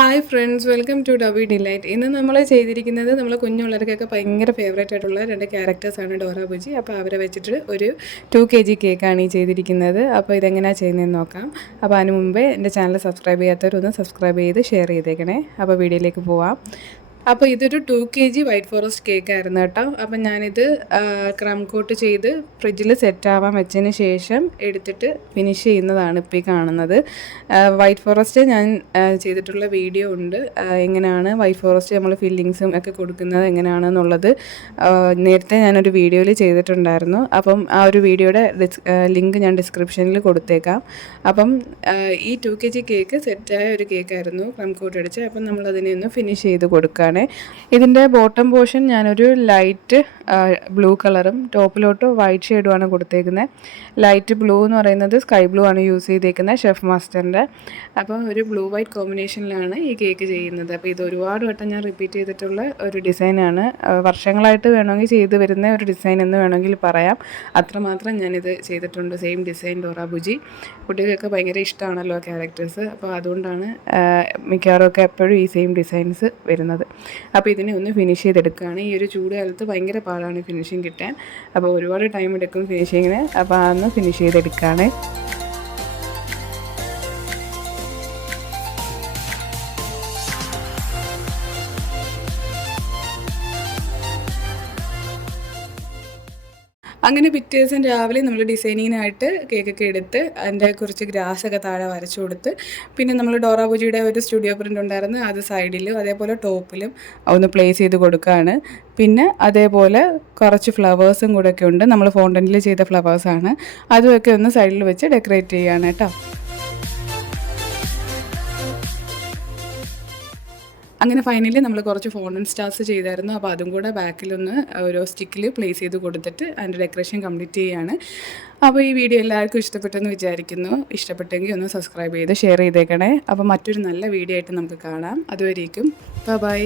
Hi friends, welcome to ഡബി delight. ഇന്ന് നമ്മൾ ചെയ്തിരിക്കുന്നത് നമ്മൾ കുഞ്ഞുള്ളവർക്കൊക്കെ ഭയങ്കര ഫേവറേറ്റ് ആയിട്ടുള്ള രണ്ട് ക്യാരക്ടേഴ്സാണ് ഡോറ ബുജി. അപ്പോൾ അവരെ വെച്ചിട്ട് ഒരു 2 kg കേക്കാണ് ഈ ചെയ്തിരിക്കുന്നത്. അപ്പോൾ ഇതെങ്ങനെയാണ് ചെയ്യുന്നതെന്ന് നോക്കാം. അപ്പോൾ അതിന് മുമ്പേ എൻ്റെ ചാനൽ സബ്സ്ക്രൈബ് ചെയ്യാത്തവരൊന്ന് സബ്സ്ക്രൈബ് ചെയ്ത് ഷെയർ ചെയ്തേക്കണേ. അപ്പോൾ വീഡിയോയിലേക്ക് പോവാം. അപ്പോൾ ഇതൊരു 2 kg വൈറ്റ് ഫോറസ്റ്റ് കേക്കായിരുന്നു കേട്ടോ. അപ്പം ഞാനിത് ക്രം കോട്ട് ചെയ്ത് ഫ്രിഡ്ജിൽ സെറ്റാവാൻ വെച്ചതിന് ശേഷം എടുത്തിട്ട് ഫിനിഷ് ചെയ്യുന്നതാണ് ഇപ്പോൾ ഈ കാണുന്നത്. വൈറ്റ് ഫോറസ്റ്റ് ഞാൻ ചെയ്തിട്ടുള്ള വീഡിയോ ഉണ്ട്, എങ്ങനെയാണ് വൈറ്റ് ഫോറസ്റ്റ് നമ്മൾ ഫില്ലിങ്സും ഒക്കെ കൊടുക്കുന്നത് എങ്ങനെയാണെന്നുള്ളത് നേരത്തെ ഞാനൊരു വീഡിയോയിൽ ചെയ്തിട്ടുണ്ടായിരുന്നു. അപ്പം ആ ഒരു വീഡിയോയുടെ ലിങ്ക് ഞാൻ ഡിസ്ക്രിപ്ഷനിൽ കൊടുത്തേക്കാം. അപ്പം ഈ 2 kg കേക്ക് സെറ്റായ ഒരു കേക്കായിരുന്നു ക്രം കോട്ട് അടിച്ച്. അപ്പം നമ്മളതിനെ ഒന്ന് ഫിനിഷ് ചെയ്ത് കൊടുക്കുക. ഇതിൻ്റെ ബോട്ടം പോർഷൻ ഞാനൊരു ലൈറ്റ് ബ്ലൂ കളറും ടോപ്പിലോട്ട് വൈറ്റ് ഷെയ്ഡുമാണ് കൊടുത്തേക്കുന്നത്. ലൈറ്റ് ബ്ലൂ എന്ന് പറയുന്നത് സ്കൈ ബ്ലൂ ആണ് യൂസ് ചെയ്തേക്കുന്നത്, ഷെഫ് മാസ്റ്ററിൻ്റെ. അപ്പോൾ ഒരു ബ്ലൂ വൈറ്റ് കോമ്പിനേഷനിലാണ് ഈ കേക്ക് ചെയ്യുന്നത്. അപ്പോൾ ഇത് ഒരുപാട് വട്ടം ഞാൻ റിപ്പീറ്റ് ചെയ്തിട്ടുള്ള ഒരു ഡിസൈനാണ്. വർഷങ്ങളായിട്ട് വേണമെങ്കിൽ ചെയ്തു വരുന്ന ഒരു ഡിസൈൻ എന്ന് വേണമെങ്കിൽ പറയാം. അത്രമാത്രം ഞാനിത് ചെയ്തിട്ടുണ്ട്. Same design Dora Buji. കുട്ടികൾക്കൊക്കെ ഭയങ്കര ഇഷ്ടമാണല്ലോ ആ ക്യാരക്ടേഴ്സ്. അപ്പോൾ അതുകൊണ്ടാണ് മിക്കവാറുമൊക്കെ എപ്പോഴും ഈ സെയിം ഡിസൈൻസ് വരുന്നത്. അപ്പോൾ ഇതിനെ ഒന്ന് ഫിനിഷ് ചെയ്തെടുക്കുകയാണ്. ഈ ഒരു ചൂട് കാലത്ത് ഭയങ്കര പാടാണ് ഫിനിഷിങ് കിട്ടാൻ. അപ്പോൾ ഒരുപാട് ടൈം എടുക്കും ഫിനിഷിങ്ങിന്. അപ്പോൾ അതൊന്ന് ഫിനിഷ് ചെയ്തെടുക്കുകയാണ്. അങ്ങനെ പിറ്റേ ദിവസം രാവിലെ നമ്മൾ ഡിസൈനിങ്ങിനായിട്ട് കേക്കൊക്കെ എടുത്ത് അതിൻ്റെ കുറച്ച് ഗ്രാസൊക്കെ താഴെ വരച്ചു കൊടുത്ത്, പിന്നെ നമ്മൾ ഡോറ ബുജിയുടെ ഒരു സ്റ്റുഡിയോ പ്രിൻ്റ് ഉണ്ടായിരുന്നു, അത് സൈഡിലും അതേപോലെ ടോപ്പിലും ഒന്ന് പ്ലേസ് ചെയ്ത് കൊടുക്കുകയാണ്. പിന്നെ അതേപോലെ കുറച്ച് ഫ്ലവേഴ്സും കൂടെ ഒക്കെ ഉണ്ട്, നമ്മൾ ഫോണ്ടനിൽ ചെയ്ത ഫ്ലവേഴ്സാണ്. അതുമൊക്കെ ഒന്ന് സൈഡിൽ വെച്ച് ഡെക്കറേറ്റ് ചെയ്യുകയാണ് കേട്ടോ. അങ്ങനെ ഫൈനലി നമ്മൾ കുറച്ച് ഫോണ്ടൻ സ്റ്റാർസ് ചെയ്തായിരുന്നു. അപ്പോൾ അതും കൂടെ ബാക്കിലൊന്ന് ഓരോ സ്റ്റിക്കിൽ പ്ലേസ് ചെയ്ത് കൊടുത്തിട്ട് അതിൻ്റെ ഡെക്കറേഷൻ കംപ്ലീറ്റ് ചെയ്യുകയാണ്. അപ്പോൾ ഈ വീഡിയോ എല്ലാവർക്കും ഇഷ്ടപ്പെട്ടെന്ന് വിചാരിക്കുന്നു. ഇഷ്ടപ്പെട്ടെങ്കിൽ ഒന്ന് സബ്സ്ക്രൈബ് ചെയ്ത് ഷെയർ ചെയ്തേക്കണേ. അപ്പോൾ മറ്റൊരു നല്ല വീഡിയോ ആയിട്ട് നമുക്ക് കാണാം. അതുവരേക്കും ബൈ.